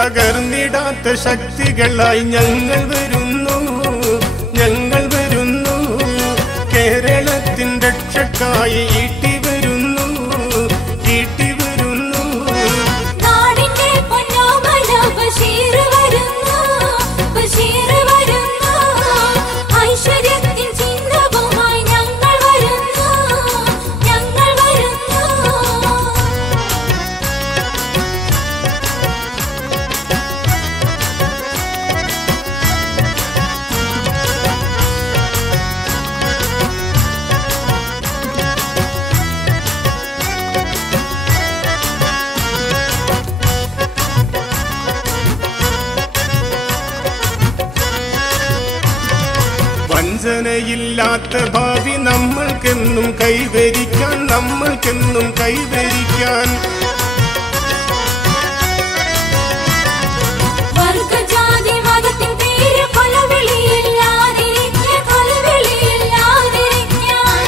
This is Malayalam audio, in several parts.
തകർന്നിടാത്ത ശക്തികളായി ഞങ്ങൾ വരുന്നു, ഞങ്ങൾ വരുന്നു. കേരളത്തിൻ രക്ഷക്കായി ഈട്ടി വരുന്നു, ഈട്ടി വരുന്നു. നാടിന്റെ പൊന്നോമന ബഷീർ വരുന്നു, ബഷീർ വരുന്നു. ഐശ്വര്യത്തിൻ ചിഹ്നവുമായി ഞങ്ങൾ വരുന്നു, ഞങ്ങൾ വരുന്നു. വഞ്ചനയില്ലാത്ത ഭാവി നമ്മൾക്കെന്നും കൈവരിക്കാൻ, നമ്മൾക്കെന്നും കൈവരിക്കാൻ. വർഗജാതി മതത്തിൻ പേര് കൊലവിളിയില്ലാതിരിക്കാൻ, കൊലവിളിയില്ലാതിരിക്കാൻ.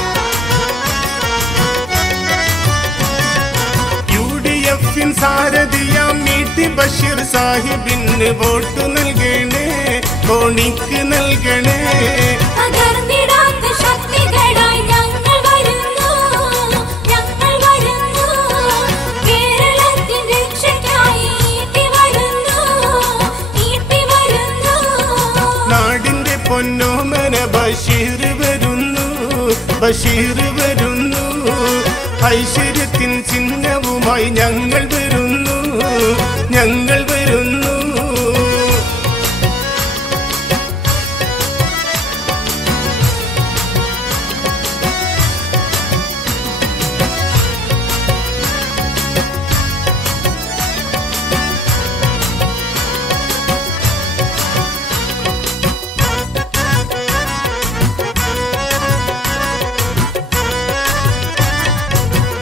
UDF-ൻ സാരഥിയാം ഈട്ടി ബഷീർ സാഹിബിന് വോട്ട് നൽകണേ, കോണിക്ക് നൽകണേ. തകർന്നിടാത്ത ശക്തികളായി ഞങ്ങൾ വരുന്നു, ഞങ്ങൾ വരുന്നു. കേരളത്തിൻ രക്ഷയ്ക്കായി ഈട്ടി വരുന്നു, ഈട്ടി വരുന്നു. നാടിന്റെ പൊന്നോമന ബഷീർ വരുന്നു, ബഷീർ വരുന്നു. ഐശ്വര്യത്തിൻ ചിഹ്നവുമായി ഞങ്ങൾ വരുന്നു, ഞങ്ങൾ വരുന്നു.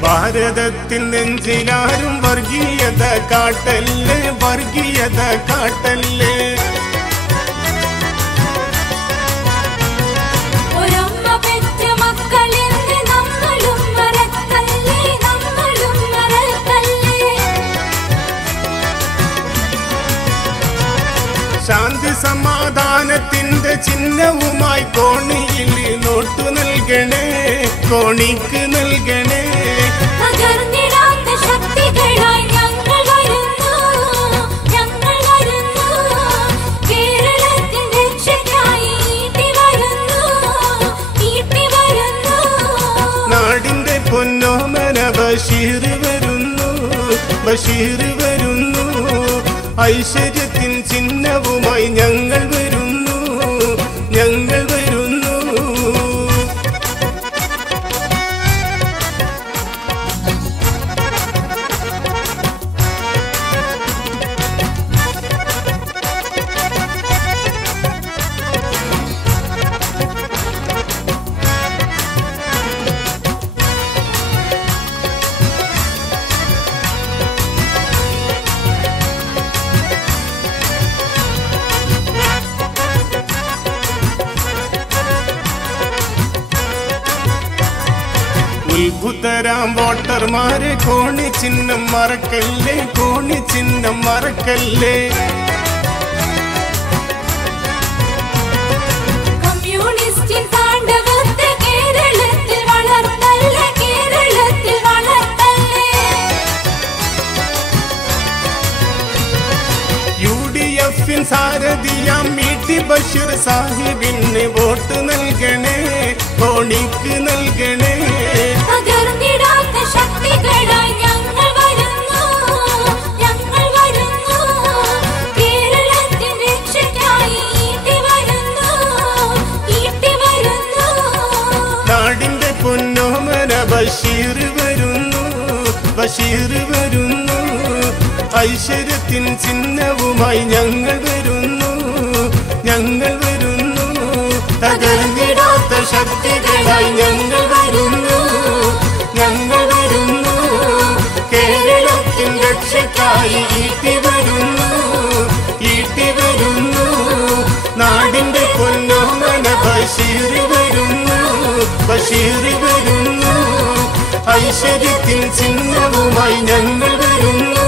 ഭാരതത്തിൻ നെഞ്ചിലാരും വർഗീയത കാട്ടല്ലേ, വർഗീയത കാട്ടല്ലേ. ഒരമ്മ പെറ്റ മക്കളെന്ന് നമ്മളും മറക്കല്ലേ, നമ്മളും മറക്കല്ലേ. ശാന്തി സമാധാനത്തിന്റെ ചിഹ്നവുമായി കോണിയിൽ നോട്ടു നൽകണേ, കോണിക്ക് നൽകണേ. തകർന്നിടാത്ത ശക്തികളായി ഞങ്ങൾ വരുന്നു, ഞങ്ങൾ വരുന്നു. കേരളത്തിൻ രക്ഷയ്ക്കായി ഈട്ടി വരുന്നു, ഈട്ടി വരുന്നു. നാടിന്റെ പൊന്നോമന ബഷീർ വരുന്നു, ബഷീർ വരുന്നു. ഐശ്വര്യത്തിൻ ചിഹ്നവുമായി ഞങ്ങൾ വരുന്നു, ഞങ്ങൾ വരുന്നു. ഉത്ഭുതരാം വോട്ടർമാരെ കോണി ചിഹ്നം മറക്കല്ലേ, കോണി ചിഹ്നം മറക്കല്ലേ. കമ്മ്യൂണിസ്റ്റിൻ താണ്ഡവത്തെ കേരളത്തിൽ വളർത്തല്ലേ, കേരളത്തിൽ വളർത്തല്ലേ. UDF-ൻ സാരഥിയാം ഈട്ടി ബഷീർ സാഹിബിന് വോട്ട് നൽകണേ, കോണിക്ക് നൽകണേ. തകർന്നിടാത്ത ശക്തികളായി ഞങ്ങൾ വരുന്നു, ഞങ്ങൾ വരുന്നു. കേരളത്തിൻ രക്ഷയ്ക്കായി ഈട്ടി വരുന്നു, ഈട്ടി വരുന്നു. നാടിന്റെ പൊന്നോമന ബഷീർ വരുന്നു, ബഷീർ വരുന്നു. ഐശ്വര്യത്തിൻ ചിഹ്നവുമായി ഞങ്ങൾ വരുന്നു, ഞങ്ങൾ വരുന്നു. തകർന്നിടാത്ത ശക്തികളായി ഞങ്ങൾ വരുന്നു, ഞങ്ങൾ വരുന്നു. കേരളത്തിൻ രക്ഷയ്ക്കായി ഈട്ടി വരുന്നു, ഈട്ടി വരുന്നു. നാടിന്റെ പൊന്നോമന ബഷീർ വരുന്നു, ബഷീർ വരുന്നു. ഐശ്വര്യത്തിൻ ചിഹ്നവുമായി ഞങ്ങൾ വരുന്നു,